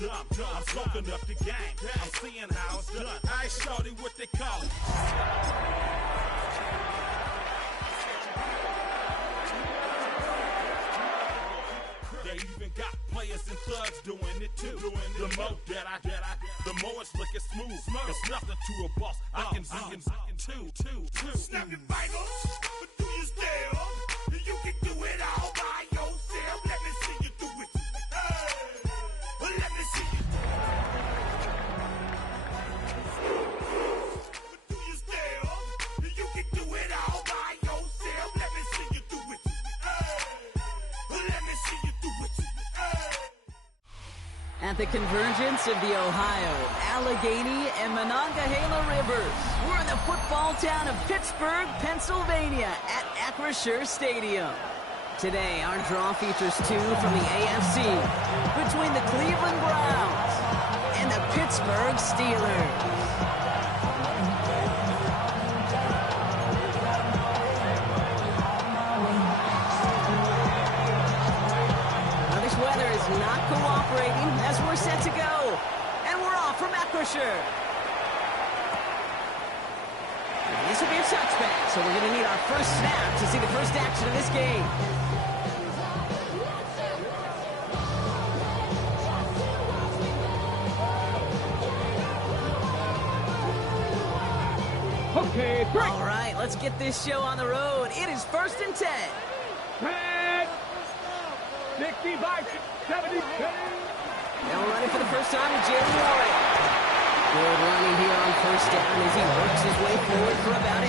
dumb. I'm soaking up the game. I'm seeing how it's done. I shorty what they call it. They even got players and thugs doing it too. The more the more it's looking smooth. It's nothing to a boss. I can see two. Snap your fingers, but do you still? You can do it all by yourself. Let me see you do it. Hey, let me see you. But do you still? You can do it all by yourself. Let me see you do it. Hey, let me see you do it. At the convergence of the Ohio, Allegheny, and Monongahela rivers, we're in the football town of Pittsburgh, Pennsylvania at Acrisure Stadium. Today, our draw features two from the AFC between the Cleveland Browns and the Pittsburgh Steelers. Weather is not cooperating as we're set to go. And we're off from Acrisure. This will be a touchback, so we're going to need our first snap to see the first action of this game. Okay, break. All right, let's get this show on the road. It is 1st and 10. 65, 70, Now we're running for the first time with Jalen Warren. Good running here on first down as he works his way forward for about 8.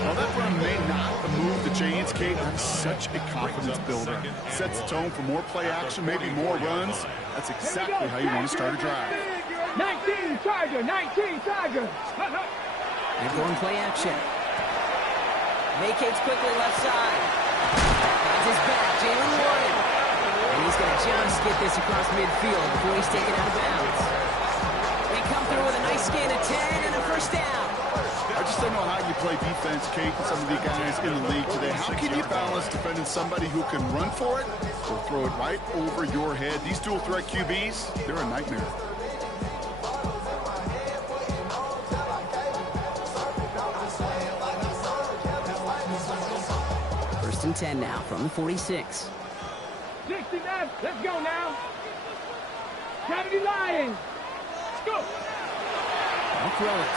Well, that run may not move the chains, Kate. That's such a confidence builder. Sets the tone for more play action, maybe more runs. That's exactly how you want to start a drive. 19 Charger, 19 Charger. They're going play action. Vacates quickly left side. His back, Jalen Warren. And he's going to just get this across midfield before he's taken out of bounds. They come through with a nice gain of 10 and a first down. I just don't know how you play defense, Kate, with some of the guys in the league today. How can you balance defending somebody who can run for it or throw it right over your head? These dual threat QBs, they're a nightmare. First and 10 now from the 46. 69, let's go now. Trinity Lions, let's go. I'll throw it.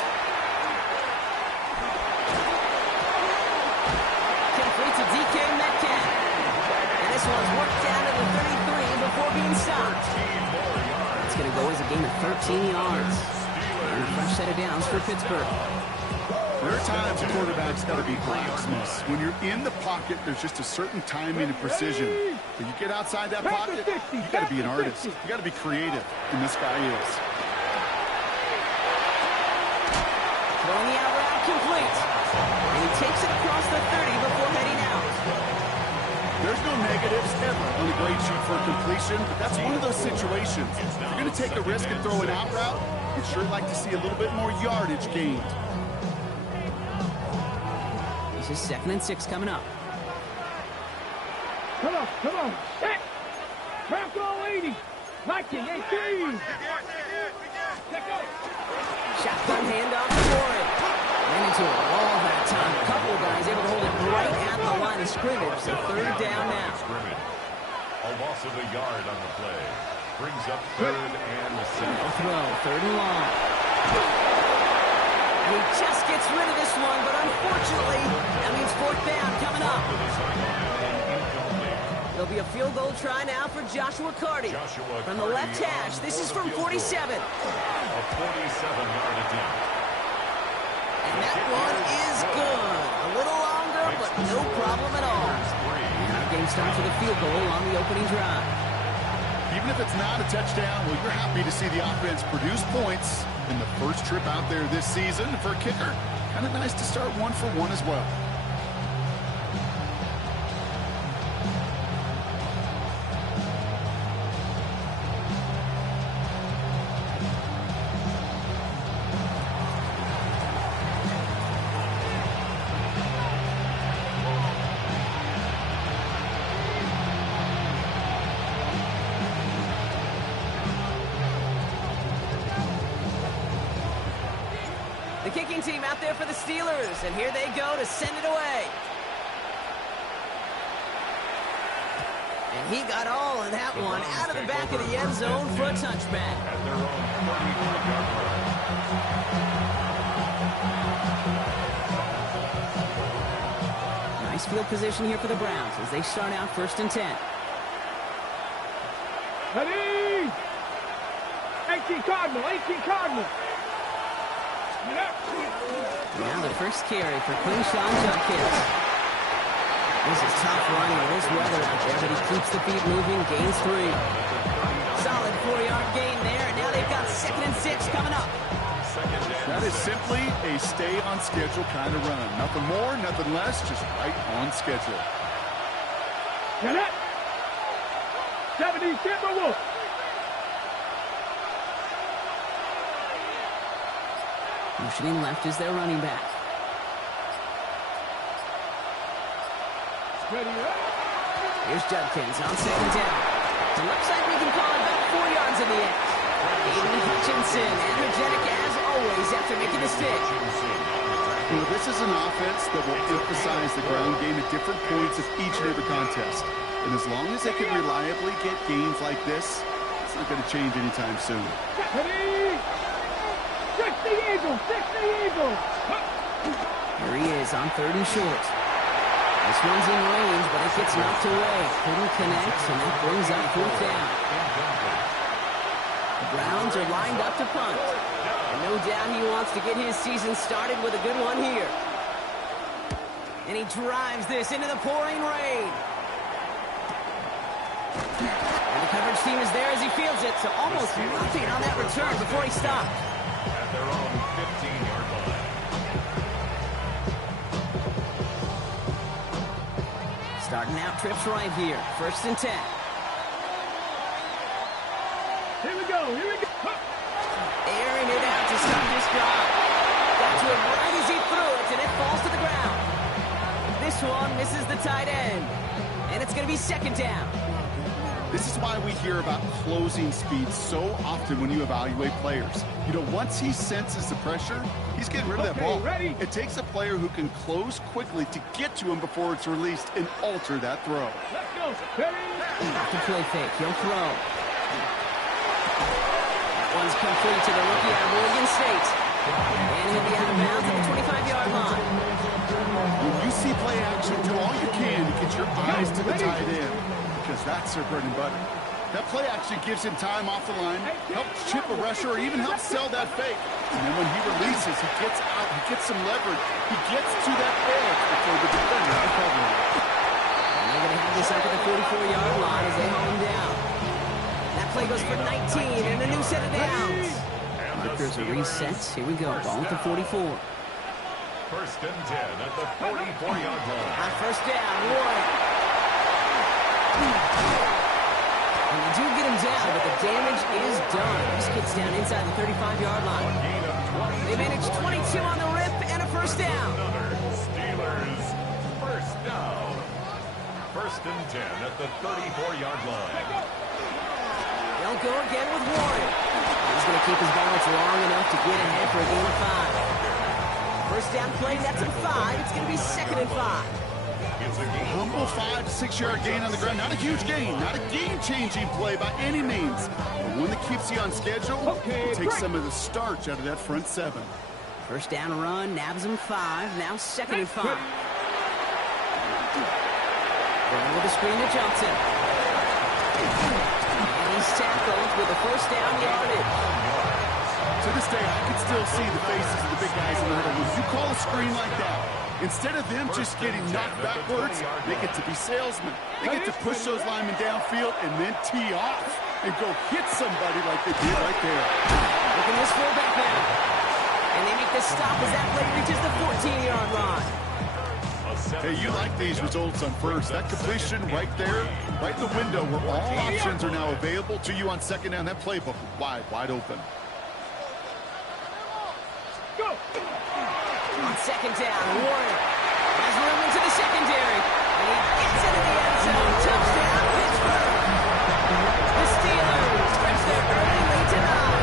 Complete to DK Metcalf. And this one's worked down to the 33 before being stopped. It's going to go as a gain of 13 yards. And a fresh set of downs for Pittsburgh. There are times a quarterback's got to be blacksmith. When you're in the pocket, there's just a certain timing and precision. When you get outside that pocket, you got to be an artist. You got to be creative, and this guy is. Throwing the out route complete. And he takes it across the 30 before heading out. There's no negatives ever on a great shoot for completion, but that's one of those situations. If you're going to take a risk and throw an out route, you'd sure like to see a little bit more yardage gained. This is 2nd and 6 coming up. Come on. Set. Bronco 80. Viking 18. Shotgun handoff to Warren. Ran into a wall that time. A couple of guys able to hold it right at the line of scrimmage. So 3rd down now. A loss of a yard on the play. Brings up 3rd and 7. No throw. 3rd and long. He just gets rid of this one, but unfortunately, that means 4th down coming up. There'll be a field goal try now for Joshua Carty. From the left hash, this is from 47. A 47-yard attempt. And that one is good. A little longer, but no problem at all. Now game starts with a field goal on the opening drive. Even if it's not a touchdown, well, you're happy to see the offense produce points in the first trip out there this season. For a kicker, kind of nice to start 1 for 1 as well. The kicking team out there for the Steelers, and here they go to send it away. And he got all of that one out of the back of the end zone for a touchback. At their own 35-yard line. Nice field position here for the Browns as they start out 1st and 10. Ready? 18 Cardinal, 18 Cardinal. Now the first carry for Quinshawn Judkins. This is tough running in this weather out there, but he keeps the feet moving, gains 3. Solid 4-yard gain there, and now they've got 2nd and 6 coming up. That is simply a stay-on-schedule kind of run. Nothing more, nothing less, just right on schedule. Get it. 70 Timberwolves. Motioning left is their running back. Ready, ready. Here's Judkins on 2nd down. It looks like we can call it about 4 yards in the end. Aiden Hutchinson, energetic as always after making the stick. You know, this is an offense that will emphasize the ground game at different points of each and every contest. And as long as they can reliably get gains like this, it's not going to change anytime soon. Ready. 60 Eagles, 60 Eagles. Here he is on 3rd and short. This one's in range, but it gets knocked away. Couldn't connect, and that brings up 4th down. The Browns are lined up to punt. And no doubt he wants to get his season started with a good one here. And he drives this into the pouring rain. And the coverage team is there as he fields it, so almost nothing on that return before he stopped. At their own 15-yard line. Starting out trips right here. 1st and 10. Here we go, here we go. Airing it out to start this drive. Got to it right as he threw it, and it falls to the ground. This one misses the tight end. And it's going to be 2nd down. This is why we hear about closing speed so often when you evaluate players. You know, once he senses the pressure, he's getting rid of that ball. Ready. It takes a player who can close quickly to get to him before it's released and alter that throw. Let's go. Ready. After play fake, he'll throw. That one's complete to the rookie out of Oregon State. And he'll be out of bounds at the 25-yard line. When you see play action, do all you can to get your eyes to the tight end, because that's their bread and butter. That play action gives him time off the line, helps chip a rusher, or even helps sell that fake. And then when he releases, he gets out, he gets some leverage, he gets to that edge before the defender can cover him. And they're going to have this up at the 44-yard line as they hold him down. That play goes for 19 and a new set of downs. Markers are reset. Here we go. Ball at the 44. 1st and 10 at the 44-yard line. On 1st down, Warren. And they do get him down, but the damage is done. This kid's down inside the 35-yard line. They managed 22 on the rip and a 1st down. Another Steelers 1st down. 1st and 10 at the 34-yard line. They'll go again with Warren. He's going to keep his balance long enough to get ahead for a gain of 5. 1st down play, that's a 5. It's going to be 2nd and 5. It's a game. Humble 5 to 6 yard gain on the ground. Not a huge gain, not a game-changing play by any means. But one that keeps you on schedule, takes some of the starch out of that front 7. 1st down run, nabs him 5. Now 2nd and 5. Going with the screen to Johnson. And he's tackled with a 1st down yardage. To this day, I can still see the faces of the big guys in the huddle. When you call a screen like that, instead of them just getting knocked backwards, they get to be salesmen. They get to push those linemen downfield and then tee off and go hit somebody like they did right there. Look at this fullback now. And they make the stop as that play reaches the 14-yard line. Hey, you like these results on 1st. That completion right there, right in the window where all options are now available to you on 2nd down. That playbook wide open. Go. On 2nd down, Warren has room into the secondary. And he gets into the end zone. Touchdown, Pittsburgh. The Steelers stretch their early lead to 9.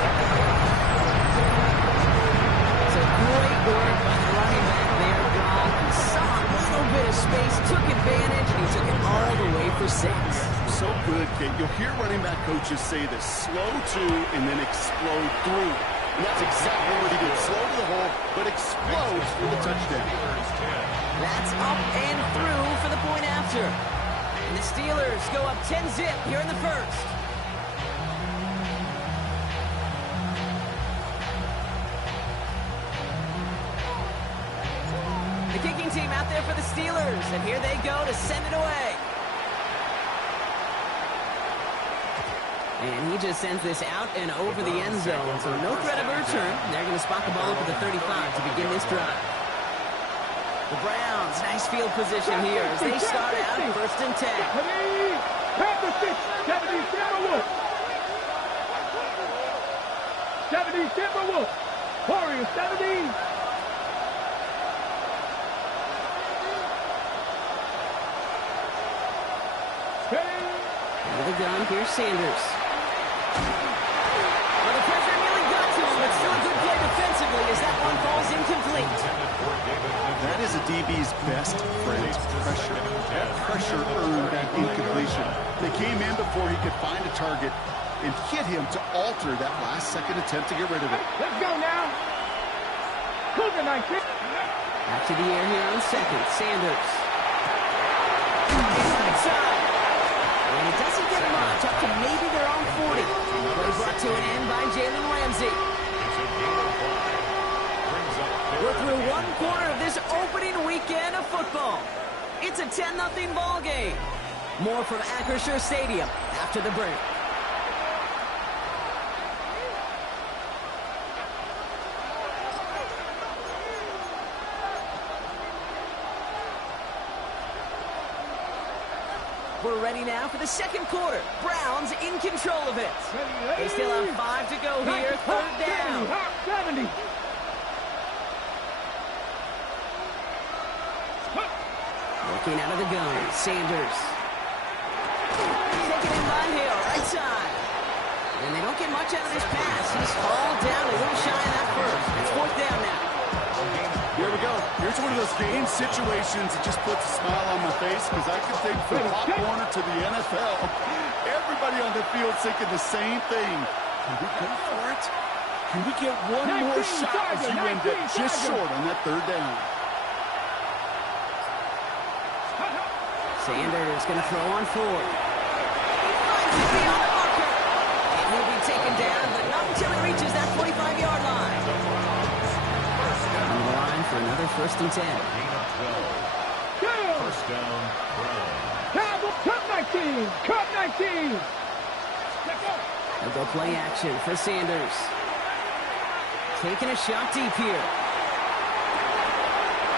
It's a great coaches say this. Slow to and then explode through. And that's exactly what he did. Slow to the hole, but explodes for the touchdown. That's up and through for the point after. And the Steelers go up 10-zip here in the first. The kicking team out there for the Steelers, and here they go to send it away. And he just sends this out and over the end zone, so no threat of a return. They're going to spot the ball up at the 35 to begin this drive. The Browns, nice field position here as they start out first and 10. Panther 6, 70, Timberwolves. 70, Timberwolves. Warriors, 70. Out of the gun, here's Sanders. Well, the pressure nearly got to him, but still a good play defensively as that one falls incomplete. That is a DB's best friend, pressure. That pressure earned that incompletion. They came in before he could find a target and hit him to alter that last-second attempt to get rid of it. Let's go now. Cougar 19. Back to the air here on second. Sanders. Right side. And it doesn't get much, up to maybe their own 40. Play brought to an end by Jalen Ramsey. We're through one quarter of this opening weekend of football. It's a 10-0 ball game. More from Acrisure Stadium after the break. We're ready now for the second quarter. Browns in control of it. They still have 5 to go here. Third down. 70. Looking out of the gun. Sanders. Taken in by Hill. Right side. And they don't get much out of this pass. He's hauled down a little shy of that first. It's fourth down now. Here we go. Here's one of those game situations that just puts a smile on my face because I can think from Pop Warner to the NFL. Everybody on the field thinking the same thing. Can we go for it? Can we get one more shot as you end up just short on that third down? Sanders going to throw on fourth. He finds it beyond the marker. And he'll be taken down, but not until he reaches that 45-yard line. On the line for another first and 10. First down, Browns. Cut 19. Cut 19. They'll go play action for Sanders. Taking a shot deep here.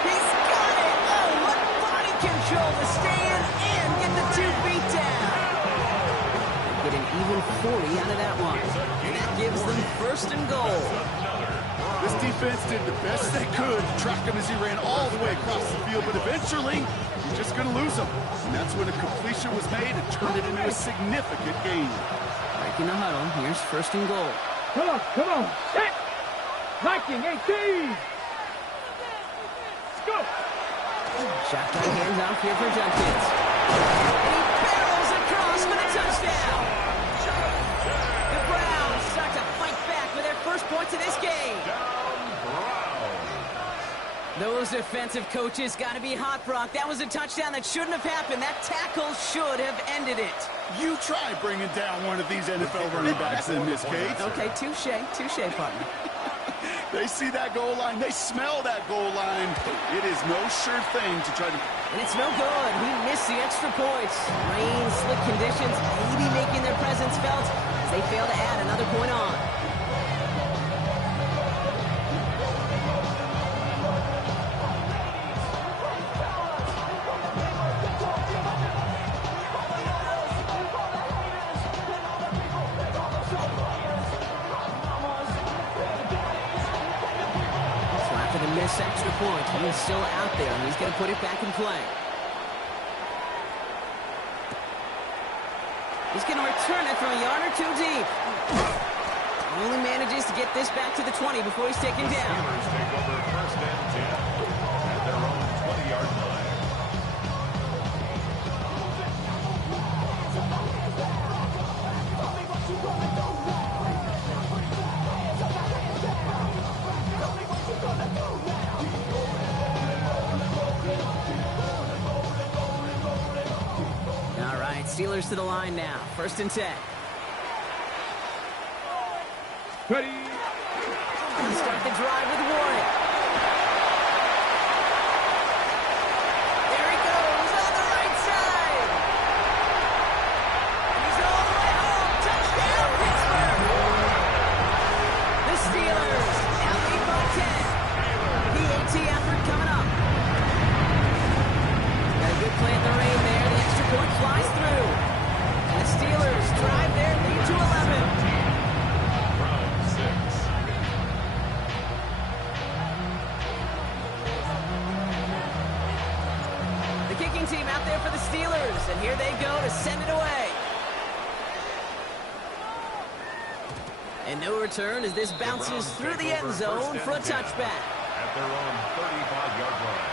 He's got it! Oh, what body control to stay in and get the 2 feet down. Get an even 40 out of that one. And that gives them first and goal. This defense did the best they could to track him as he ran all the way across the field, but eventually, you're just going to lose him. And that's when a completion was made and turned it into a significant gain. Breaking the huddle, here's first and goal. Come on, come on. Set. Viking 18. Let's go. Shotgun handoff here for Dunkins. And he barrels across for the touchdown. The Browns start to fight back with their first points of this game. Those defensive coaches got to be hot, Brock. That was a touchdown that shouldn't have happened. That tackle should have ended it. You try bringing down one of these NFL running backs in this case. Okay, touche, partner. They see that goal line. They smell that goal line. It is no sure thing to try to... And it's no good. He missed the extra points. Rain, slick conditions, maybe making their presence felt as they fail to add another point on. This extra point, he's still out there, and he's going to put it back in play. He's going to return it from a yard or two deep. Only manages to get this back to the 20 before he's taken down. Steelers take over first and 10 at their own 20-yard line. Steelers to the line now. 1st and 10. Ready. They start the drive with Warren. There he goes on the right side. And he's all the way home. Touchdown, Pittsburgh. The Steelers now lead by 10. PAT effort coming up. Got a good play in the rain there. The extra point flies through. And the Steelers drive their lead to 11. Team out there for the Steelers, and here they go to send it away. And no return as this bounces through the end zone for a touchback. At their own 35-yard line.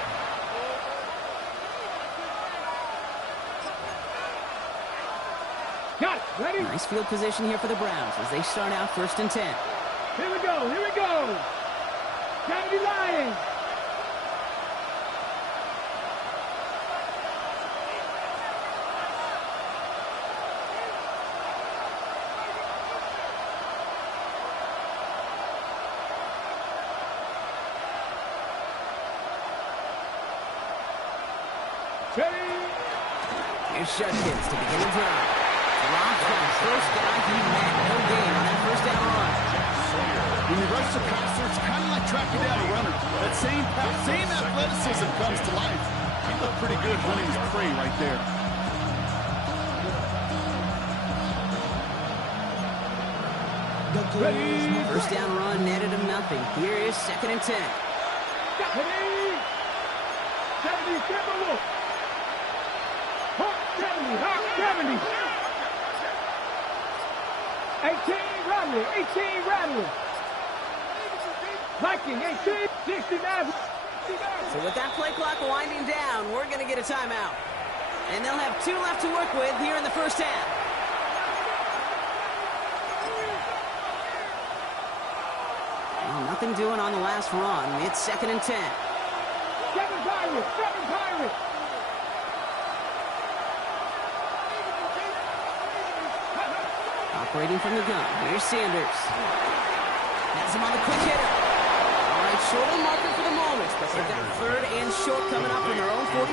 Got it. Ready? Nice field position here for the Browns as they start out 1st and 10. Here we go. Here we go. Kennedy Lions. Here's Judkins to begin the drive. Drops on 1st down. He met no gain on that 1st down run. When you rush the passer, it's kind of like tracking down a runner. That same athleticism comes to life. He looked pretty good hunting his prey right there. Ready. 1st down run netted him nothing. Here is 2nd and 10. Ready. 77 look. Hawk 70, Hawk 70. 18 Rattler, 18 Rattler. Viking 18, 69. So with that play clock winding down, we're going to get a timeout. And they'll have 2 left to work with here in the 1st half. Well, nothing doing on the last run. It's 2nd and 10. 7 Pirates. Operating from the gun. Here's Sanders. Has him on the quick hitter. All right, short on marker for the moment, but they've got 3rd and short coming up in their own 44.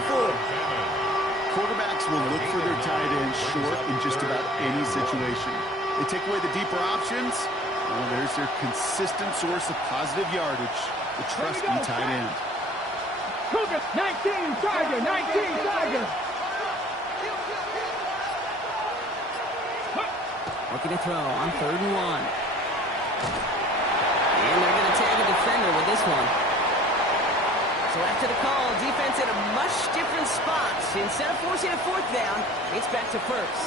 Quarterbacks will look for their tight end short in just about any situation. They take away the deeper options. Well, there's their consistent source of positive yardage, the trusty tight end. Cougar, 19 Tiger, 19 Tiger. Looking to throw on 3rd and 1. And they're going to tag a defender with this one. So after the call, defense in a much different spot. Instead of forcing a 4th down, it's back to 1st.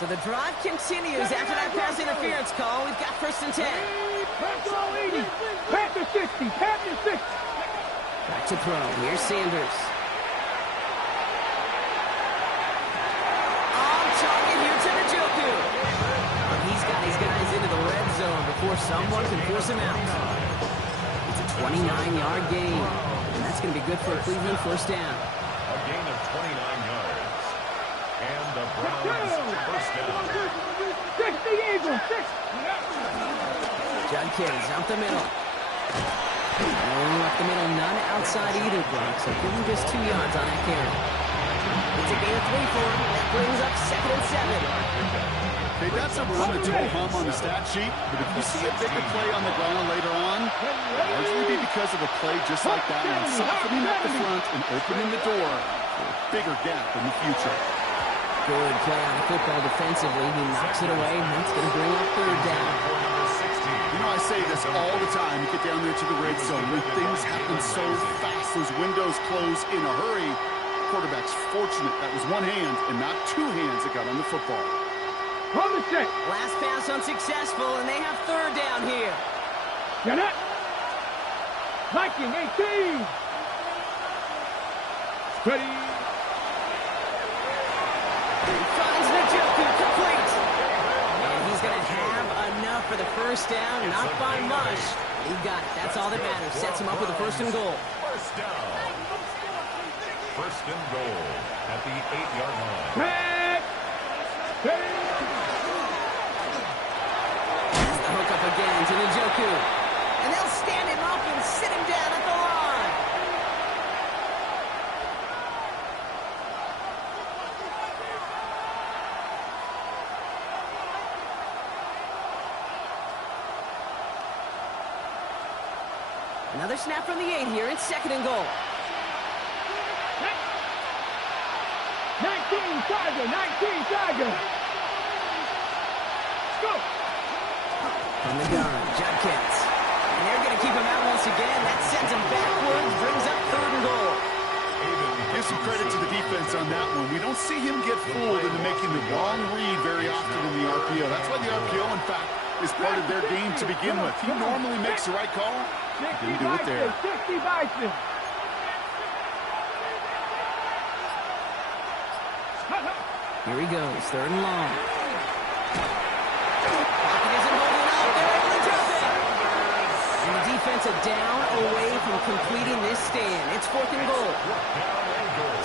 So the drive continues after that pass interference call. We've got 1st and 10. Panther 80, Panther 60, Panther 60. Back to throw. Here's Sanders. On target here to Njoku. He's got his guys into the red zone before someone can force him out. It's a 29-yard gain, and that's going to be good for a Cleveland 1st down. A gain of 29 yards. And the Browns 1st down. 60 Eagles, 6. Judkins out the middle. No up the middle, none outside either, Brock. So give him just 2 yards on that carry. It's a gain of 3 for him. That brings up 2nd and 7. Hey, that's a run-to-toe hum on the stat sheet, but if you see a bigger play on the ground later on, it'll largely be because of a play just like that one, softening up the front and opening the door for a bigger gap in the future. Good play on the football defensively. He knocks it away, and that's going to bring up 3rd down. You know, I say this all the time. You get down there to the red zone when things happen so fast, those windows close in a hurry. Quarterback's fortunate that was one hand and not 2 hands that got on the football. Last pass unsuccessful, and they have 3rd down here. Get it. Viking 18. Ready. Finds Njoku complete. And he's going to have enough for the 1st down, not by much. He got it. That's all that matters. Sets him up with a first and goal. First down. First and goal at the 8-yard line. That's the hook up again to Njoku. And they'll stand him up and sit him down at the line. Another snap from the 8 here. It's second and goal. 19 Tiger. Go. From the gun, Judkins. And they're going to keep him out once again. That sends him backwards, brings up third and goal. Give some credit to the defense on that one. We don't see him get fooled into making the wrong read very often in the RPO. That's why the RPO, in fact, is part of their game to begin with. He normally makes the right call. Didn't do it there. 60 Bison. Here he goes, third and long. Pocket isn't holding up. They're able to drop it. And the defense are down away from completing this stand. It's fourth and goal.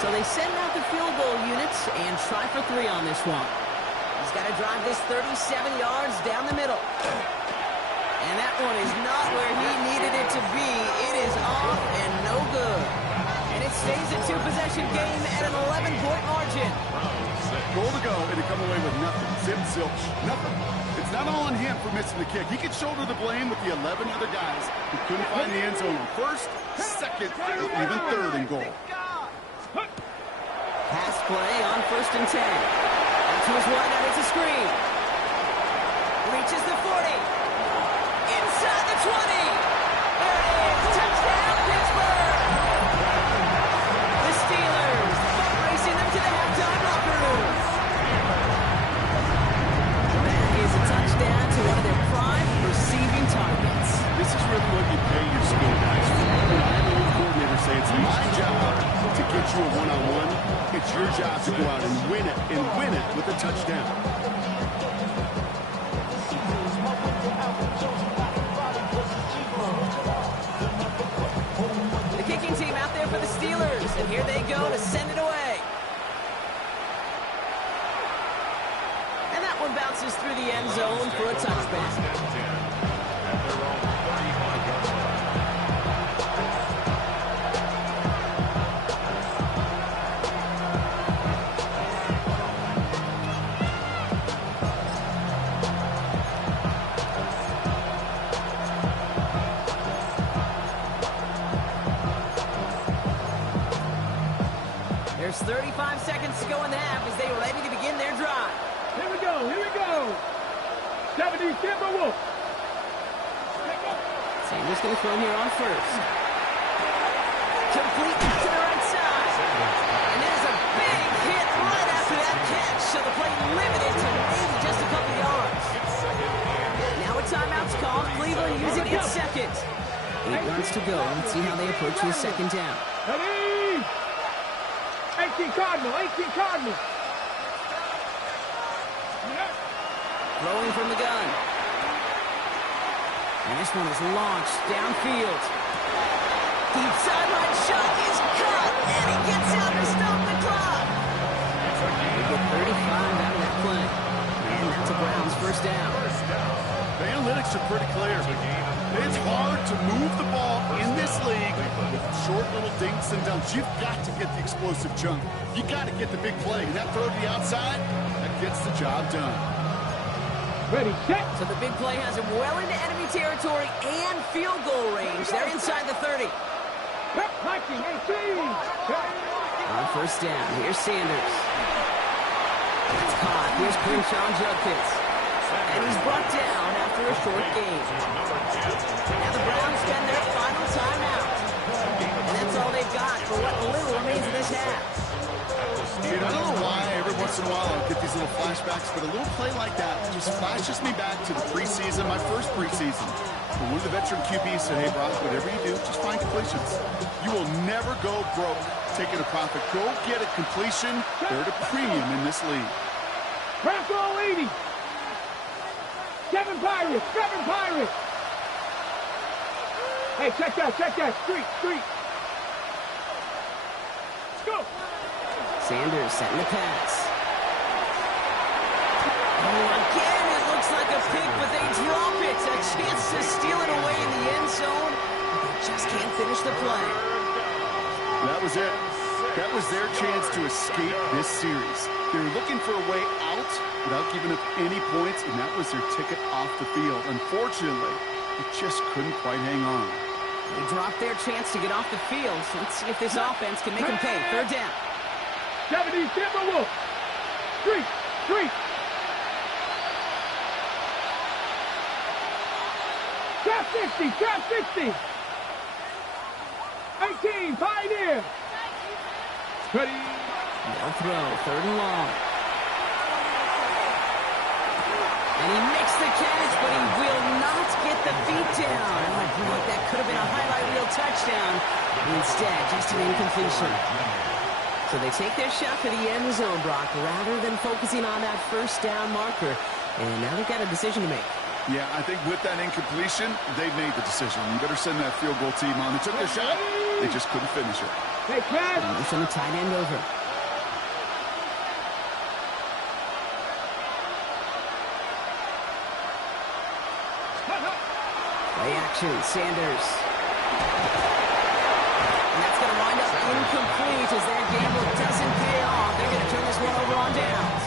So they send out the field goal units and try for 3 on this one. He's got to drive this 37 yards down the middle. And that one is not where he needed it to be. It is off and no good. And it stays a 2-possession game at an 11-point margin. Goal to go, and to come away with nothing. Zip, zilch, nothing. It's not all on him for missing the kick. He could shoulder the blame with the 11 other guys who couldn't find the end zone first, second, or even third and goal. Pass play on first and 10. Out to his wideout, it's a screen. Reaches the 40. Inside the 20. There it is. Touchdown, Pittsburgh. The Steelers racing them to the halftime locker room. That is a touchdown to one of their prime receiving targets. This is really what you pay your skill guys for. I had the old coordinator say it's my job to get you a one-on-one. It's your job to go out and win it with a touchdown. The kicking team out there for the Steelers, and here they go to send it away. And that one bounces through the end zone for a touchback. There's 35 seconds to go in the half as they are ready to begin their drive. Here we go. 70 Timberwolves. Sanders going to throw here on first. Complete to the right side. And there's a big hit right after that catch. So the play limited to maybe just a couple yards. Now a timeout's called. Cleveland using its second. 8 runs to go. Let's see how they approach this second down. Ready? 18 Cardinal. Throwing from the gun. And this one is launched downfield. Deep sideline shot is cut, and he gets out to stop the clock. They get 35 out of that play. And that's a Browns first down. The analytics are pretty clear. It's hard to move the ball in this league with short little dinks and dunks. You've got to get the explosive chunk. You got to get the big play. And that throw to the outside, that gets the job done. Ready, set. So the big play has him well into enemy territory and field goal range. They're inside the 30. Hiking, 18. On first down, here's Sanders. It's caught. Here's Crenshaw Judkins. And he's brought down after a short gain. Now the Browns spend their final timeout. And that's all they've got for what little remains of this half. Dude, I don't know why every once in a while I'll get these little flashbacks, but a little play like that just flashes me back to the preseason, my first preseason. When one of the veteran QBs said, hey, Brock, whatever you do, just find completions. You will never go broke taking a profit. Go get a completion. They're at a premium in this league. Bronco 80. 7 Pirates. Hey, check that. Street. Let's go. Sanders setting the pass. Oh, again, it looks like a pick, but they drop it. A chance to steal it away in the end zone. They just can't finish the play. That was it. That was their chance to escape this series. They were looking for a way out without giving up any points, and that was their ticket off the field. Unfortunately, they just couldn't quite hang on. They dropped their chance to get off the field. So let's see if this offense can make them pay. Third down. 70, Timberwolf. Street. Trap 60. 18, Pioneer. Ready. They'll throw. Third and long. And he makes the catch, but he will not get the feet down. Oh, boy, that could have been a highlight reel touchdown. Instead, just an incompletion. So they take their shot for the end zone, Brock, rather than focusing on that first down marker. And now they've got a decision to make. Yeah, I think with that incompletion, they made the decision. You better send that field goal team on. They took their shot. They just couldn't finish it. Hey, Cash. And they send the tight end over. Play action, Sanders. And that's going to wind up incomplete as their gamble doesn't pay off. They're going to turn this one over on downs.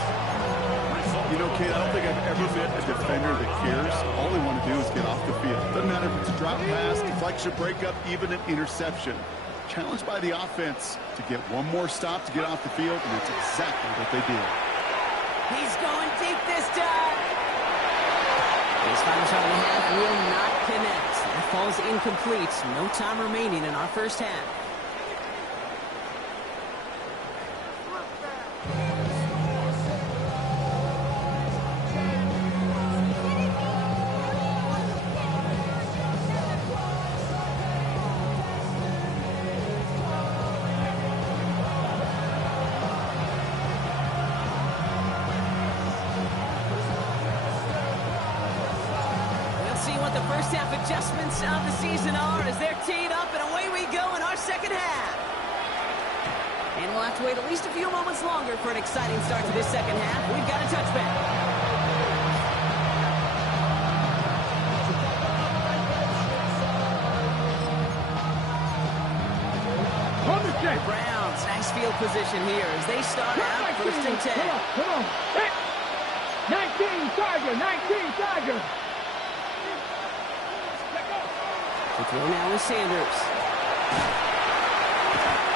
You know, Kate, I don't think I've ever met a defender that cares. All they want to do is get off the field. Doesn't matter if it's a drop pass, deflection, breakup, even an interception. Challenged by the offense to get one more stop to get off the field, and that's exactly what they did. He's going deep this time. His final shot in the half will not connect. That falls incomplete. No time remaining in our first half. The first half adjustments of the season are as they're teed up, and away we go in our second half. And we'll have to wait at least a few moments longer for an exciting start to this second half. We've got a touchback. The Browns, nice field position here as they start out first and 10. Come on. Hey. 19 Tiger. The throw now is Sanders.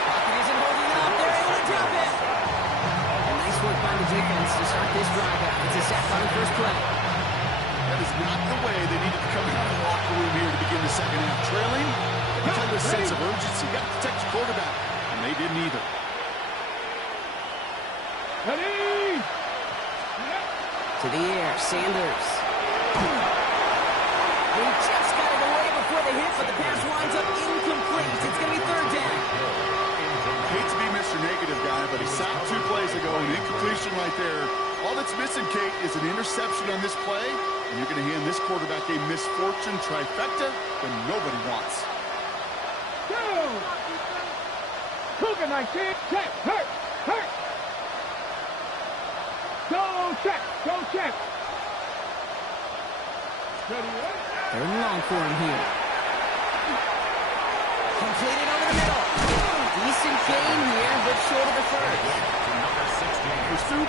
Pocket isn't holding up. They're able to drop it. And nice work by the defense to start this drive out. It's a sack on the first play. That is not the way they needed to come out of the locker room here to begin the second half. Trailing, you have a sense of urgency. You got to protect your quarterback, and they didn't either. Ready. To the air, Sanders. He just got it away before the hit, but the pass winds up incomplete. It's going to be third down. Hate to be Mr. Negative guy, but he sacked 2 plays ago, an incompletion right there. All that's missing, Kate, is an interception on this play, and you're going to hand this quarterback a misfortune trifecta that nobody wants. Go! Cougar 19, check, hurt. Go check. Ready, Third and long for him here. Completed over the middle. Decent gain here, but short of the first. Pursue.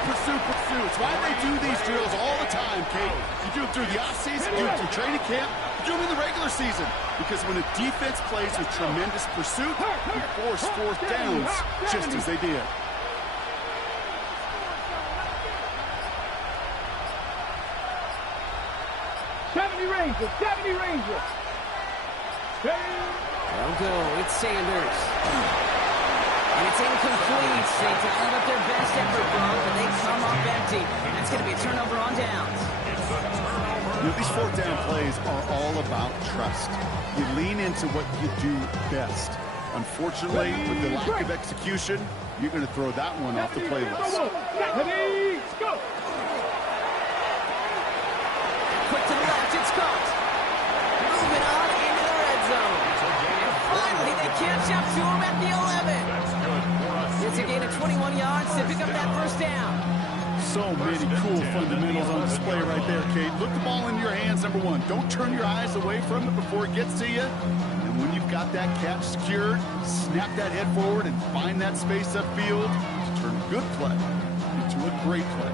It's why they do these drills all the time, Kate. You do it through the offseason, you do it through training camp, you do them in the regular season. Because when a defense plays with tremendous pursuit, you force fourth downs just as they did. Ranger. They'll go. It's Sanders. And it's incomplete. They dialed up their best effort, Brock, but they come up empty. That's going to be a turnover on downs. You know, these fourth down plays are all about trust. You lean into what you do best. Unfortunately, with the lack of execution, you're going to throw that one off the playlist. Ready, go! Quick to the left, it's caught. Moving on into the red zone. catch up to him at the 11. That's good for us. It's a gain of 21 yards to pick up that first down. So many cool fundamentals on display right there, Kate. Look the ball in your hands, number one. Don't turn your eyes away from it before it gets to you. And when you've got that catch secured, snap that head forward and find that space upfield to turn a good play into a great play.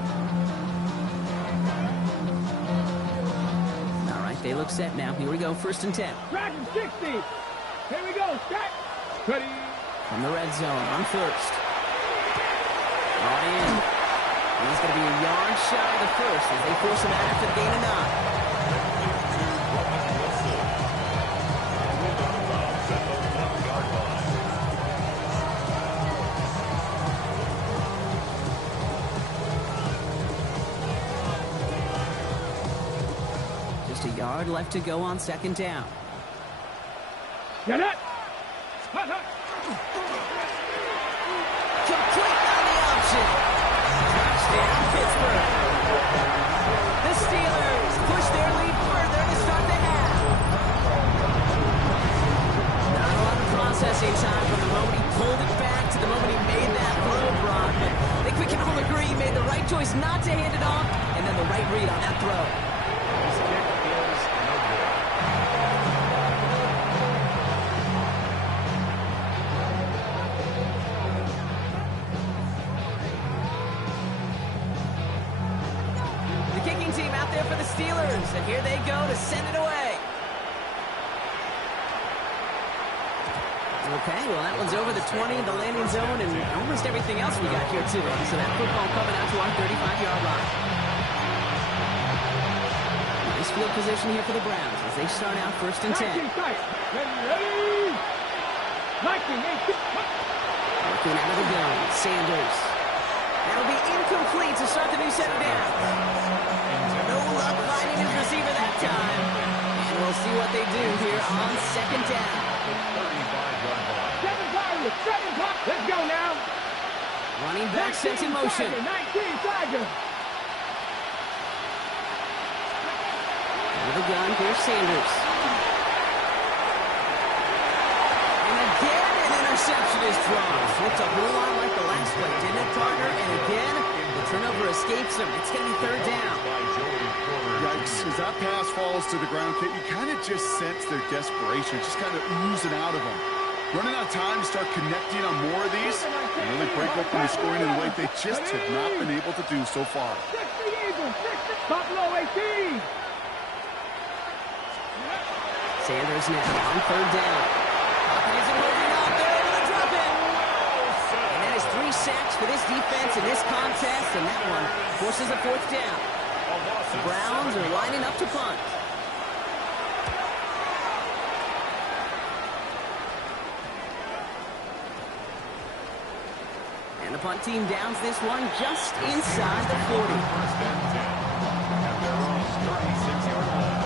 All right, they look set now. Here we go, 1st and 10. Dragon 60. Here we go. Set. Ready. From the red zone on 1st. Brought in. And he's going to be a yard shy of the first as they force him out after the gain of 9. Just a yard left to go on 2nd down. Get it. Complete on the option. Touchdown, Pittsburgh. The Steelers push their lead further to start the half. Not a lot of processing time from the moment he pulled it back to the moment he made that throw, Brock. But I think we can all agree he made the right choice not to hand it off, and then the right read on that throw. This kick is no good. Team out there for the Steelers, and here they go to send it away. Okay, well, that one's over the 20, the landing zone, and almost everything else we got here, too. So that football coming out to our 35-yard line. Nice field position here for the Browns as they start out 1st and 10. Ready. Working out of the gun, Sanders. That'll be incomplete to start the new set of downs. No luck finding his receiver that time. And we'll see what they do here on 2nd down. 35-yard line. 7 pop. Let's go now. Running back sent in motion. 19 Tiger. With a gun, here's Sanders. And again, an interception is thrown. Looked a whole lot like the last play, didn't it, partner? And again, the turnover escapes him. It's going to be 3rd down. Yikes. As that pass falls to the ground, Kate, you kind of just sense their desperation, just kind of oozing out of them. Running out of time to start connecting on more of these and really break open the scoring in a way they just have not been able to do so far. 60 Eagles. Buffalo 18. Sanders now on 3rd down. Pocket isn't holding up. They're able to drop it. And that is 3 sacks for this defense in this contest, and that one forces a 4th down. The Browns are lining up to punt. And the punt team downs this one just inside the 40. 1st and 10 at their own 36-yard line.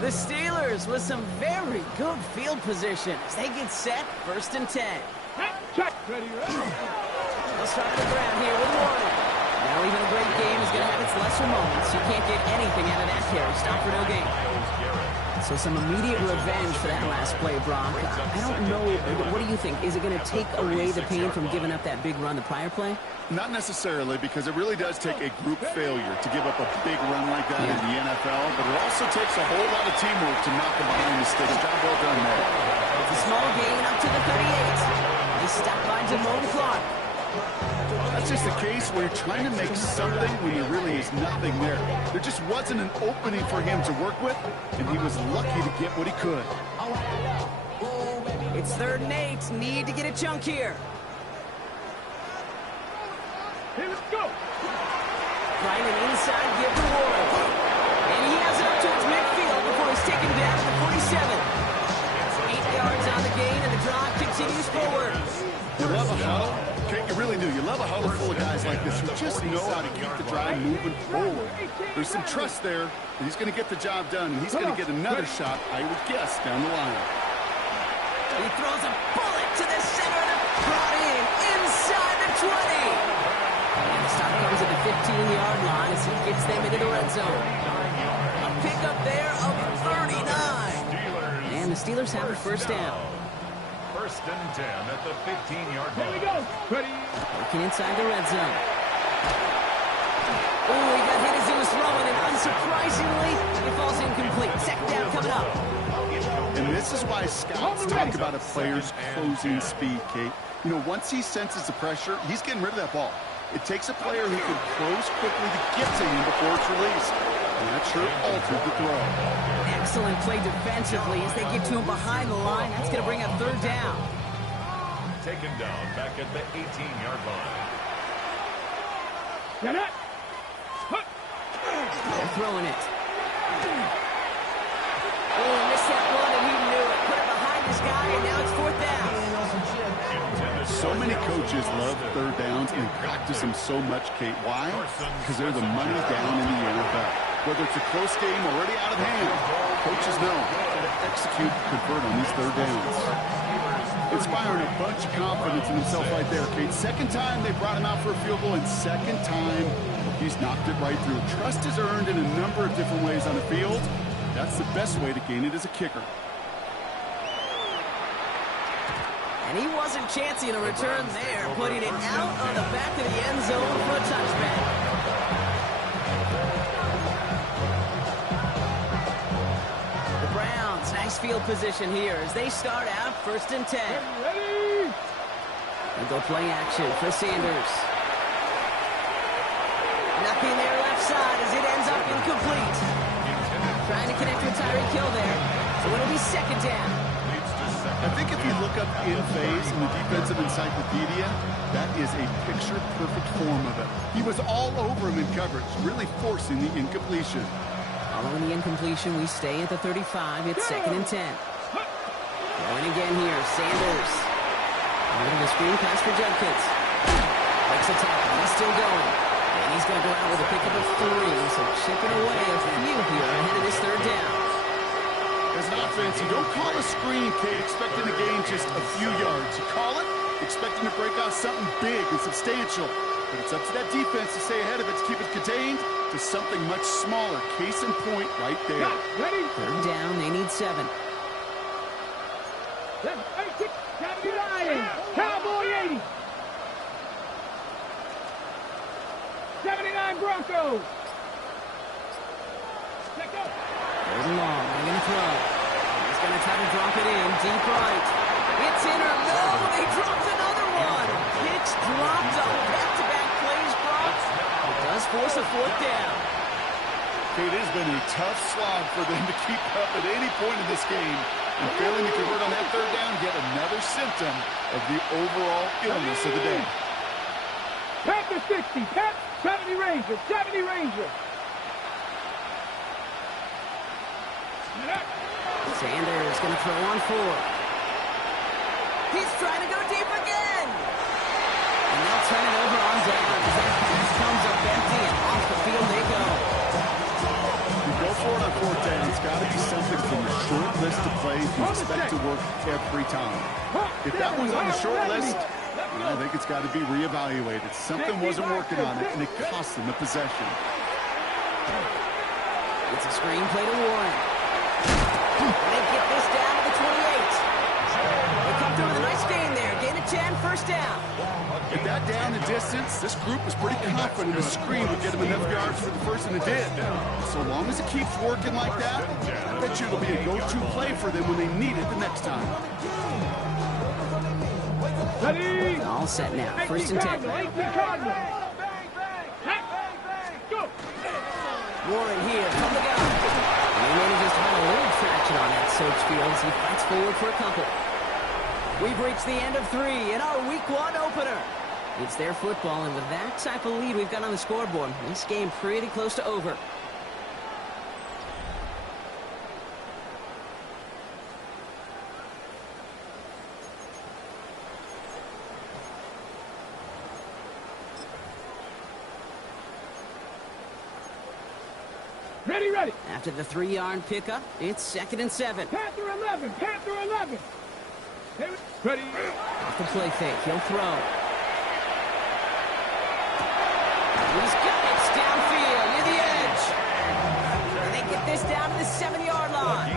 The Steelers with some very good field position as they get set 1st and 10. Check. Ready. They'll start on the ground here with Warren. Now even a great game is going to have its lesser moments. You can't get anything out of that carry. Stop for no gain. So some immediate revenge for that last play, Brock. I don't know. What do you think? Is it going to take away the pain from giving up that big run the prior play? Not necessarily, because it really does take a group failure to give up a big run like that in the NFL, but it also takes a whole lot of teamwork to knock them behind the sticks. Job well done there. It's a small gain up to the 38. They stop by Damone Clark. That's just the case where you're trying to make something when there really is nothing there. There just wasn't an opening for him to work with, and he was lucky to get what he could. It's 3rd and 8. Need to get a chunk here. Here, let's go. Trying an inside give to Warren. And he has it up towards midfield before he's taken down at the 47. 8 yards on the gain, and the drive continues forward. You love a huddle? Okay, you really do. You love a huddle full of guys like this who just know how to keep the drive moving forward. There's some trust there that he's going to get the job done, and he's going to get another shot, I would guess, down the line. He throws a bullet to the center, and it's brought in inside the 20. And the stop comes at the 15-yard line as he gets them into the red zone. A pickup there of 39. And the Steelers have a first down. First and 10 at the 15-yard Here we line. go. Ready. Working inside the red zone. Oh, he got hit as he was throwing, and unsurprisingly, it falls incomplete. Second down coming up. And this is why scouts talk about a player's closing speed, Kate. You know, once he senses the pressure, he's getting rid of that ball. It takes a player who can close quickly to get to him before it's released. And that sure altered the throw. Excellent play defensively as they get to him behind the line. That's going to bring up third down. Taken down back at the 18-yard line. Get it. They're throwing it. Oh, missed that one, and he knew it. Put it behind this guy, and now it's fourth down. So many coaches love third downs and practice them so much, Kate. Why? Because they're the money down in the NFL. Whether it's a close game already out of hand, coaches know how to execute, convert on these third downs. Inspiring a bunch of confidence in himself right there, Kate. Second time they brought him out for a field goal, and second time he's knocked it right through. Trust is earned in a number of different ways on the field. That's the best way to gain it as a kicker. And he wasn't chancing a return there, putting it out on the back of the end zone for a touchback. The Browns, nice field position here as they start out first and 10. Ready. And go play action for Sanders. Nothing there left side as it ends up incomplete. Trying to connect with Tyreek Hill there. So it'll be second down. I think if you look up in phase in the defensive encyclopedia, that is a picture-perfect form of it. He was all over him in coverage, really forcing the incompletion. Following the incompletion, we stay at the 35. It's second and 10. Going again here, Sanders. Over the screen pass for Judkins. Breaks a tackle. He's still going. And he's going to go out with a pickup of 3. So chipping away a few here ahead of this third down. As an offense, you don't call a screen, Kate, expecting to gain just a few yards. You call it expecting to break out something big and substantial. But it's up to that defense to stay ahead of it, to keep it contained to something much smaller. Case in point right there. Ready. Third down, they need 7. 79. Cowboy 80. 79 Broncos. Check out. Third and long, they're going to throw. He's going to try to drop it in, deep right. It's in or no, they dropped another one. Picks dropped on back-to-back plays, Brock. It does force a fourth down. Kate, it has been a tough slog for them to keep up at any point in this game. And failing to convert on that third down, yet another symptom of the overall illness of the day. Panthers 60. 70 Rangers. 70 Rangers. Sanders going to throw on 4. He's trying to go deep again. And they'll turn it over on down as that pass comes up empty and off the field they go. You go for it on fourth down. It's got to be something from a short list of plays you expect to work every time. If that one's on the short list, I think it's got to be reevaluated. Something wasn't working on it, and it cost them a possession. It's a screen play to Warren. And they get this down to the 28. They come through with a nice gain there. Gain of 10, first down. At that down and distance, this group was pretty confident the screen would get them enough yards for the first, and it did. So long as it keeps working like that, I bet you it'll be a go-to play for them when they need it the next time. Ready. All set now. First and 10. 18 Cardinals. Go. Warren here from the gun. And he manages to have a little traction on that Soaps field as he fights forward for a couple. We've reached the end of 3 in our Week 1 opener. It's their football, and with that type of lead we've got on the scoreboard, this game pretty close to over. Ready, ready. After the 3-yard pickup, it's second and 7. Panther 11. Panther 11. Ready. Off the play fake, he'll throw. He's got it downfield near the edge. And they get this down to the 7-yard line.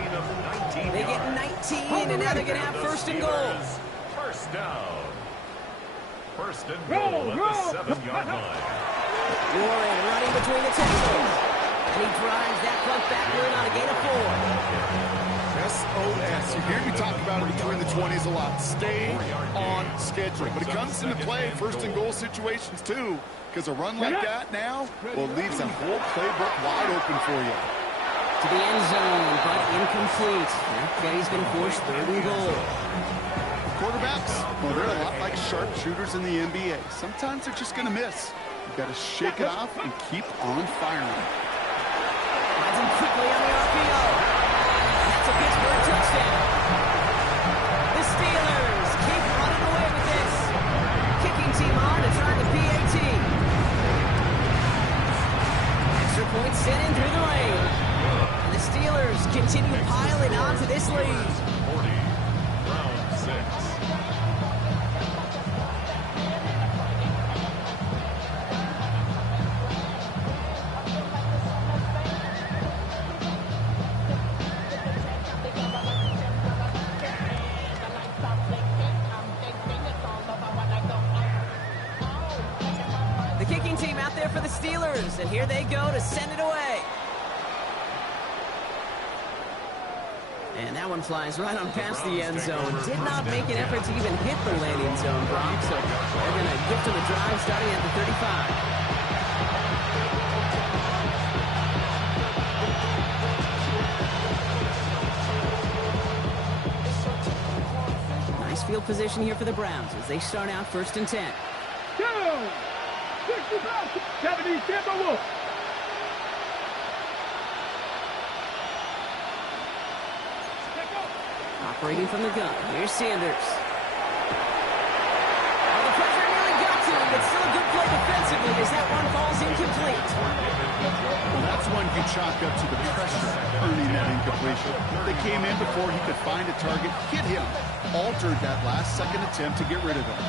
They get 19, and now they're going to have first and goal. First down. First and goal at the 7-yard line. Warren running between the tackles. And he drives that punt backward on a gain of 4. SOS. You hear me talk about it between the 20s a lot. Stay on schedule. But it comes into play first and goal situations too. Because a run like that now, well, leaves a whole playbook wide open for you. To the end zone, but incomplete. He's going to force third and goal. Quarterbacks, well, they're a lot like sharpshooters in the NBA. Sometimes they're just going to miss. You've got to shake it off and keep on firing. Finds him quickly on the RPO. And that's a Pittsburgh touchdown. The Steelers keep running away with this. Kicking team on to try the PAT. Extra point sent in through the lane. And the Steelers continue piling on to this lead. 40, round 6. The kicking team out there for the Steelers, and here they go to send it away. And that one flies right on past the end zone. Did not make an effort to even hit the landing zone, Bronx. So they're going to gift him a drive starting at the 35. Nice field position here for the Browns as they start out first and 10. Down. 65. 70, Tampa Wolf. Operating from the gun. Here's Sanders. Well, the pressure nearly got to him, but still a good play defensively as that one falls incomplete. Well, that's one you chalk up to the pressure earning that incompletion. They came in before he could find a target, hit him, altered that last-second attempt to get rid of him.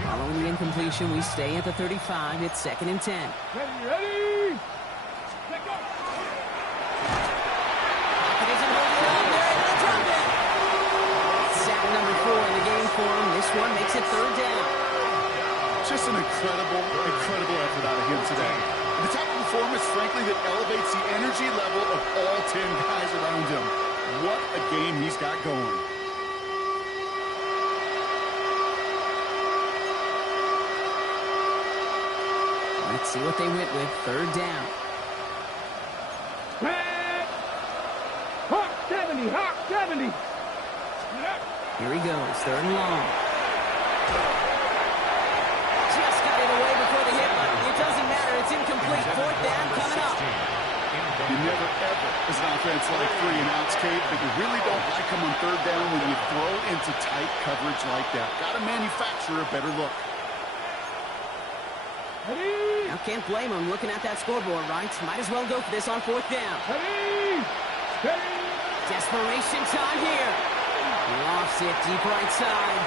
Following the incompletion, we stay at the 35. It's second and 10. Ready? Let go. It isn't holding on. They're able to drop it. Sack number 4 in the game for him. This one makes it third down. Just an incredible effort out of him today. The type of performance, frankly, that elevates the energy level of all 10 guys around him. What a game he's got going. Let's see what they went with. Third down. Hawk 70, Hawk 70. Here he goes. Third and long. Just got it away before the hit, but it doesn't matter. It's incomplete. Fourth down coming up. You never, ever, as an offense, like 3 and outs, Kate, but you really don't like them on third down when you throw into tight coverage like that. Got to manufacture a better look. Now can't blame him looking at that scoreboard, right? Might as well go for this on fourth down. Desperation time here. Lofts it deep right side.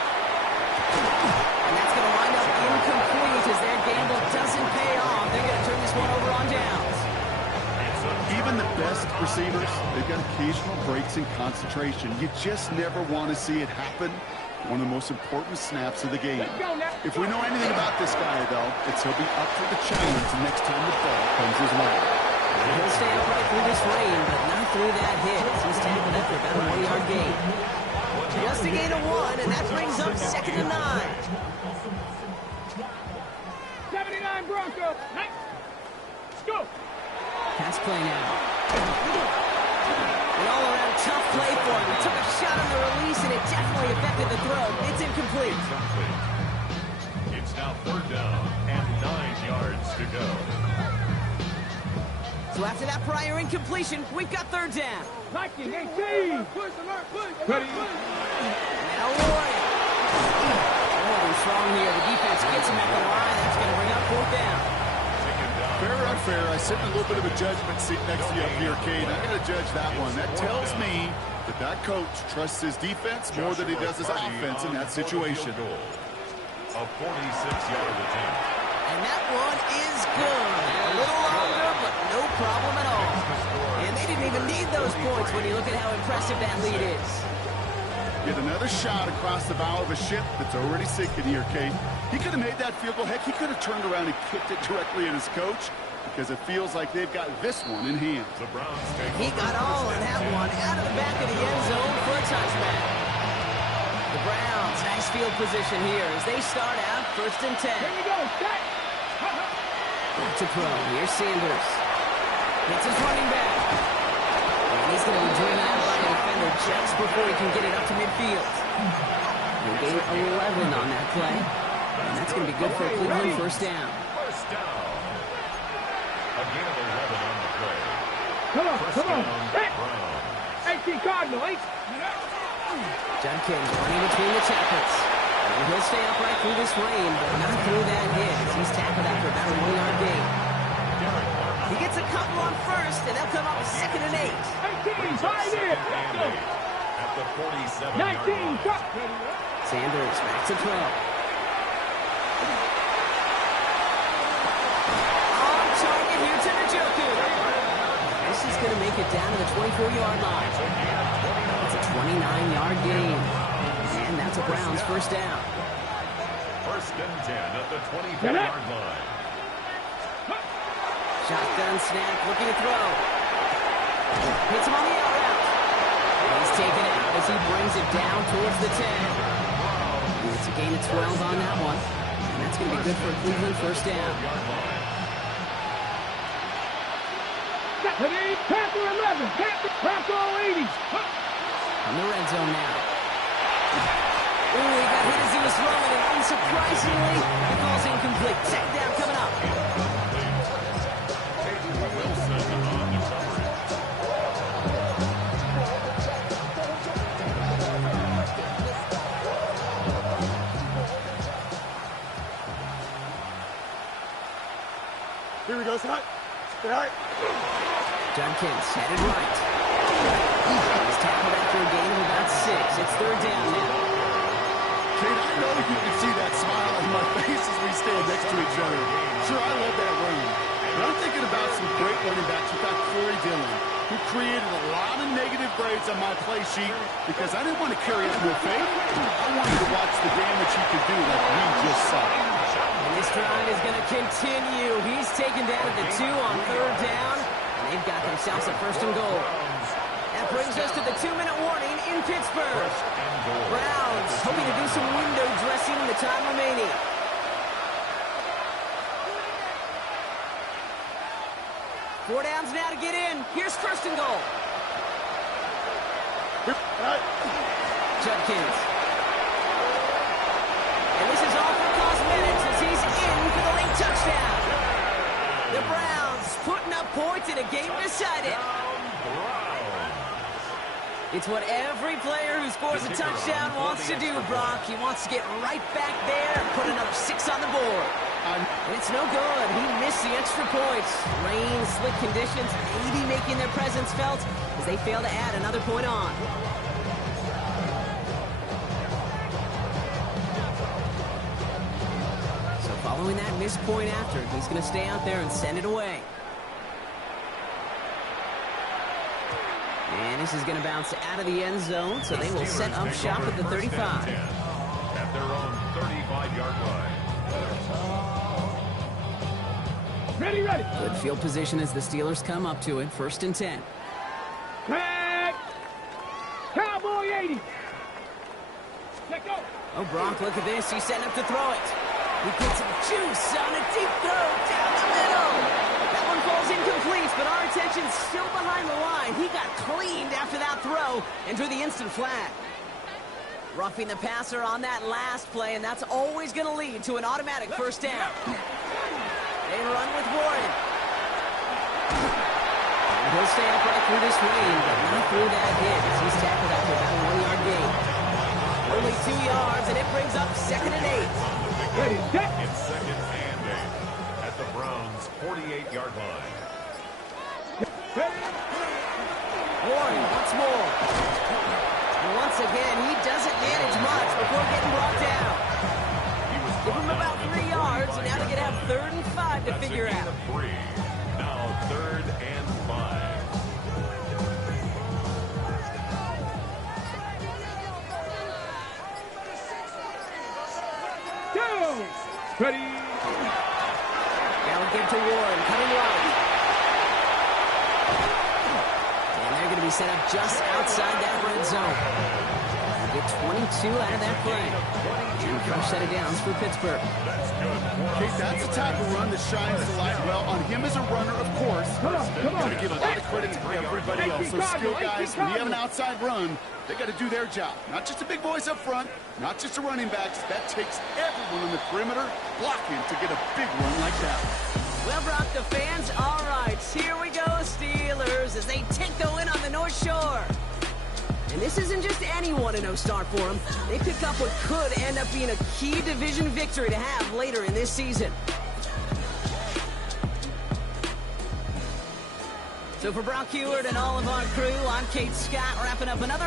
And that's going to wind up incomplete as their gamble doesn't pay off. They're going to turn this one over on downs. Even the best receivers, they've got occasional breaks in concentration. You just never want to see it happen. One of the most important snaps of the game. If we know anything about this guy, though, it's he'll be up for the challenge the next time the ball comes his way. He'll stay upright through this rain, but not through that hit. He's tackled after about a 1-yard gain. Just a gain of 1, and that brings up second and 9. 79 Broncos. Let's go. Pass play now. An all-around tough play for him. He took a shot on the release, and it definitely affected the throw. It's incomplete. It's now third down and 9 yards to go. So after that prior incompletion, we've got third down. Viking 18. Push the mark, push. Ready. Now Warren. Holding strong here. The defense gets him at the line. That's going to bring up fourth down. Fair or unfair, I sit in a little bit of a judgment seat next to you up here, Kate. I got to judge that one. That tells me But that coach trusts his defense more than he does his offense in that situation. A 46-yard attempt. And that one is good. A little longer, but no problem at all. And they didn't even need those points when you look at how impressive that lead is. Get another shot across the bow of a ship that's already sinking here, Kate. He could have made that field goal. Heck, he could have turned around and kicked it directly at his coach because it feels like they've got this one in hand. The Browns take He got all of that one out of the back of the end zone for a touchback. The Browns, nice field position here as they start out 1st and 10. Here we go, set. Back to throw. Here's Sanders. Hits his running back. And he's going to be driven out by a defender just before he can get it up to midfield. They gain 11 on that play. And that's going to be good for a Cleveland first down. First down. A gain of 11 on the play. Come on, First come on. down, Set. Browns. 18 Cardinal, 8. Judkins running between the tackles. And he'll stay upright through this rain, but not through that hit. He's tackled after about a 1-yard gain. He gets a couple on first, and they'll come up 2nd and 8. 18, 5 in. And 8 at the 47-yard 19, line. drop. Sanders back to throw. On target here to Njoku. This is going to make it down to the 24-yard line. It's a 29-yard gain. And that's a Browns first down. First and 10 at the 24-yard line. Shotgun snap, looking to throw. Hits him on the out route. He's taken out as he brings it down towards the 10. And it's a gain of 12 on that one. And that's going to be good for a Cleveland first down. Panther 11, Panther 80. On the red zone now. Ooh, he got hit as he was throwing it. Unsurprisingly, the ball's incomplete. Second down coming up. Wilson on the coverage. Here we go, Scott. All right. Judkins headed right. He's tackled after a gain of about 6. It's 3rd down now. Kate, I know you can see that smile on my face as we stand next to each other. Sure, I love that run. But I'm thinking about some great running backs. In fact, Corey Dillon, who created a lot of negative grades on my play sheet because I didn't want to carry it with faith. I wanted to watch the damage he could do like we just saw. And this drive is going to continue. He's taken down at the 2 on 3rd down. And they've got themselves a 1st and goal. That brings us to the 2-minute warning in Pittsburgh. Browns hoping to do some window dressing in the time remaining. Four downs now to get in. Here's 1st and goal. Judkins. And this is all for cosmetics as he's in for the late touchdown. The Browns putting up points in a game decided. It's what every player who scores a touchdown wants to do, Brock. He wants to get right back there and put another 6 on the board. And it's no good. He missed the extra points. Rain, slick conditions, maybe making their presence felt as they fail to add another point on. So following that missed point after, he's going to stay out there and send it away. And this is going to bounce out of the end zone, so they will set up shop at the 35. At their own 35-yard line. Ready, ready. Good field position as the Steelers come up to it. 1st and 10. Tag. Cowboy 80. Let go. Oh, Brock, look at this. He's setting up to throw it. He puts some juice on a deep throw down the middle. That one falls incomplete, but our attention's still behind the line. He got cleaned after that throw and drew the instant flag. Roughing the passer on that last play, and that's always going to lead to an automatic 1st down. They run with Warren. And he'll stay upright through this rain, but not through that hit as he's tackled after about a 1-yard gain. Only 2 yards, and it brings up 2nd and 8. Ready, set. It's 2nd and 8 at the Browns' 48-yard line. Warren once more. And once again, he doesn't manage much before getting brought down. Give him about 3 yards, and now they can have 3rd and 5 to figure out. Now 3rd and 5. Down. Ready. Now we give to Warren, coming right. And they're going to be set up just outside that red zone. Get 22 out of that play. And first set of downs for Pittsburgh. Okay, that's the type of run that shines the light well on him as a runner, of course. Come on. Got to give a lot of credit to everybody else. Those skill guys, when you have an outside run, they got to do their job. Not just the big boys up front, not just the running backs. That takes everyone on the perimeter blocking to get a big run like that. Well, Brock, the fans, all right, here we go, Steelers, as they take the win on the North Shore. And this isn't just any 1-0 start for them. They pick up what could end up being a key division victory to have later in this season. So for Brock Huard and all of our crew, I'm Kate Scott, wrapping up another